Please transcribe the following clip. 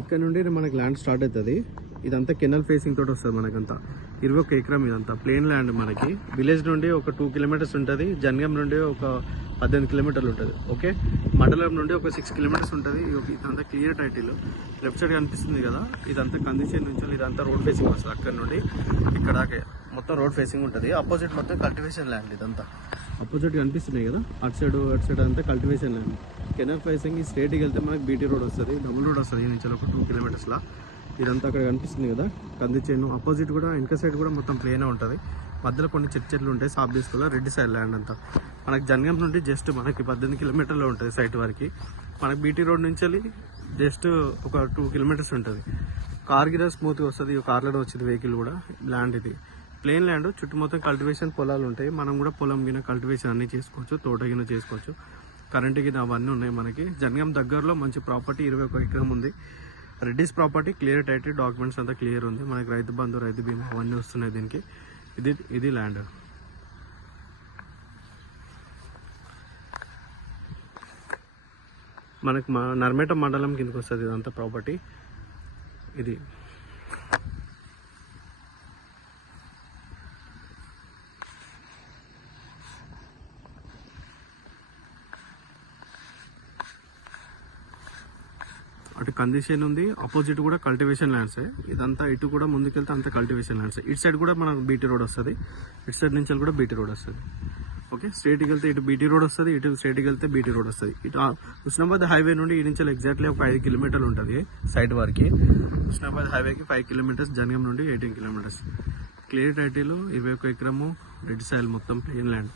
ఇక్కడ నుండి మనకి ల్యాండ్ స్టార్ట్ అవుతుంది. ఇదంతా కెనల్ ఫేసింగ్ తోటి వస్తుంది. మనకంతా 21 ఎకరం ఇదంతా ప్లేన్ ల్యాండ్. మనకి విలేజ్ నుండి ఒక 2 కిలోమీటర్స్ ఉంటుంది. జనగాం నుండి ఒక 18 కిలోమీటర్లు ఉంటుంది. ఓకే, మండలం నుండి ఒక 6 కిలోమీటర్స్ ఉంటుంది. ఇదంతా క్లియర్ టైటిల్. లెఫ్ట్ సైడ్ కనిపిస్తుంది కదా, ఇదంతా కందిచేరి నుంచి ఇదంతా రోడ్ ఫేసింగ్ వస్తుంది. అక్కడ నుండి ఇక్కడ మొత్తం రోడ్ ఫేసింగ్ ఉంటుంది. అపోజిట్ మొత్తం కల్టివేషన్ ల్యాండ్. ఇదంతా అపోజిట్ కనిపిస్తున్నాయి కదా, అటు సైడ్ అంతా కల్టివేషన్ ల్యాండ్. కెనల్ ఫేసింగ్ స్ట్రేట్కి వెళ్తే మనకి బీటీ రోడ్ వస్తుంది, డబుల్ రోడ్ వస్తుంది. ఈ నుంచి ఒక 2 కిలోమీటర్స్లా ఇదంతా అక్కడ కనిపిస్తుంది కదా కందిచేను. అపోజిట్ కూడా వెనక సైడ్ కూడా మొత్తం ప్లేనే ఉంటుంది. మధ్యలో కొన్ని చెట్లు ఉంటాయి. సాఫ్ తీసుకోవాలి. రెడ్డి సైడ్ ల్యాండ్ అంతా మనకి జనగాం నుండి జస్ట్ మనకి 18 కిలోమీటర్లో ఉంటుంది సైట్ వరకు. మనకి బీటీ రోడ్ నుంచి వెళ్ళి జస్ట్ ఒక 2 కిలోమీటర్స్ ఉంటుంది. కార్ గిరా స్మూత్గా వస్తుంది. కార్లో వచ్చింది వెహికల్ కూడా. ల్యాండ్ ఇది ప్లేన్ ల్యాండ్. చుట్టూ మొత్తం కల్టివేషన్ పొలాలు ఉంటాయి. మనం కూడా పొలం గిన కల్టివేషన్ అన్నీ చేసుకోవచ్చు, తోట గిన చేసుకోవచ్చు, కరెంట్ గిన అవన్నీ ఉన్నాయి. మనకి జనగాం దగ్గరలో మంచి ప్రాపర్టీ 21 ఎకరం ఉంది. Reddy's property clear title, documents అంతా క్లియర్ ఉంది. మనకి రైతు బంధు, రైతు బీమా అవన్నీ వస్తున్నాయి దీనికి. ఇది ల్యాండ్. మనకి నర్మేట మండలం కిందకి వస్తుంది ఇదంతా ప్రాపర్టీ. ఇది అటు కందిచేను ఉంది. అపోజిట్ కూడా కల్టివేషన్ ల్యాండ్స్. ఇదంతా ఇటు కూడా ముందుకెళ్తే అంతా కల్టివేషన్ ల్యాండ్స్. ఇటు సైడ్ కూడా మనకు బీటీ రోడ్ వస్తుంది. ఇటు సైడ్ నుంచి కూడా బీటీ రోడ్ వస్తుంది. ఓకే, స్ట్రేట్కి వెళ్తే ఇటు బీటీ రోడ్ వస్తుంది, ఇటు స్ట్రేట్కి వెళ్తే బీటీ రోడ్ వస్తుంది. ఇటు హుస్నాబాద్ హైవే నుండి ఈ నుంచి ఎగ్జాక్ట్లీ ఒక 5 కిలోమీటర్లు ఉంటుంది సైడ్ వరకు. హుస్నాబాద్ హైవేకి 5 కిలోమీటర్స్, జనగాం నుండి 18 కిలోమీటర్స్. క్లియర్ టైటిల్, 21 ఎకరము, రెడ్ సాయిల్, మొత్తం ప్లేన్ ల్యాండ్.